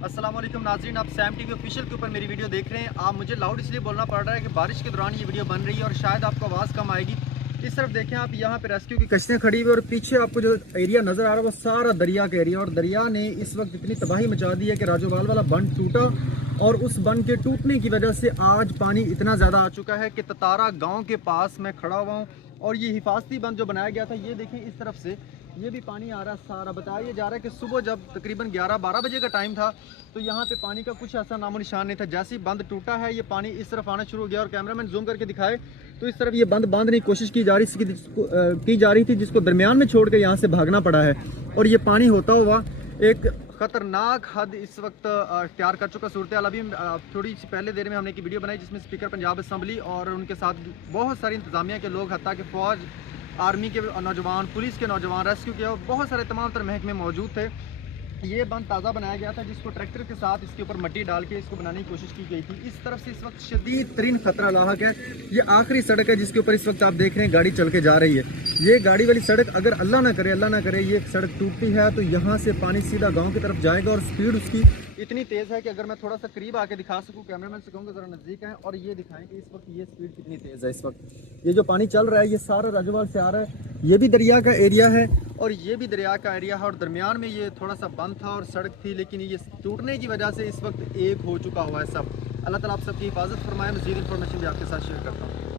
अस्सलाम वालेकुम नाज़रीन, आप सैम टीवी ऑफिशियल के ऊपर मेरी वीडियो देख रहे हैं। आप मुझे लाउड इसलिए बोलना पड़ रहा है कि बारिश के दौरान ये वीडियो बन रही है और शायद आपको आवाज़ कम आएगी। इस तरफ देखें आप, यहाँ पे रेस्क्यू की कश्तियाँ खड़ी हुई और पीछे आपको जो एरिया नज़र आ रहा है वो सारा दरिया का एरिया, और दरिया ने इस वक्त इतनी तबाही मचा दी है कि राजोवाल वाला बंद टूटा और उस बंद के टूटने की वजह से आज पानी इतना ज़्यादा आ चुका है कि ततारा गाँव के पास मैं खड़ा हुआ हूँ। और ये हिफाजती बंद जो बनाया गया था, ये देखें इस तरफ से ये भी पानी आ रहा है सारा। बताया जा रहा है कि सुबह जब तकरीबन 11-12 बजे का टाइम था तो यहाँ पे पानी का कुछ ऐसा नामो निशान नहीं था। जैसे ही बंद टूटा है ये पानी इस तरफ आना शुरू हो गया और कैमरामैन जूम करके दिखाए तो इस तरफ ये बंद बांधने की कोशिश की जा रही थी, जिसको दरमियान में छोड़ के यहाँ से भागना पड़ा है। और ये पानी होता हुआ एक ख़तरनाक हद इस वक्त इख्तियार कर चुका सूरत हाल। अभी थोड़ी सी पहले देर में हमने एक वीडियो बनाई जिसमें स्पीकर पंजाब असम्बली और उनके साथ बहुत सारी इंतजामिया के लोग, हत्ता कि फ़ौज, आर्मी के नौजवान, पुलिस के नौजवान, रेस्क्यू किया, बहुत सारे तमाम तर महकमे मौजूद थे। ये बंद ताज़ा बनाया गया था जिसको ट्रैक्टर के साथ इसके ऊपर मट्टी डाल के इसको बनाने की कोशिश की गई थी। इस तरफ से इस वक्त शदीद तरीन खतरा लाहक है। ये आखिरी सड़क है जिसके ऊपर इस वक्त आप देख रहे हैं गाड़ी चल के जा रही है। ये गाड़ी वाली सड़क अगर अल्लाह ना करे ये सड़क टूटती है तो यहाँ से पानी सीधा गाँव की तरफ जाएगा और स्पीड उसकी इतनी तेज़ है कि अगर मैं थोड़ा सा करीब आके दिखा सकूँ, कैमरामैन से कहूँगा ज़रा नज़दीक आएँ और ये दिखाएं कि इस वक्त ये स्पीड कितनी तेज़ है। इस वक्त ये जो पानी चल रहा है ये सारा राजोवाल से आ रहा है, ये भी दरिया का एरिया है और ये भी दरिया का एरिया है और दरमियान में ये थोड़ा सा बंद था और सड़क थी, लेकिन ये टूटने की वजह से इस वक्त एक हो चुका हुआ है सब। अल्लाह ताला आप सबकी हिफाजत फरमाए। मज़ीद इंफॉर्मेशन भी आपके साथ शेयर करता हूँ।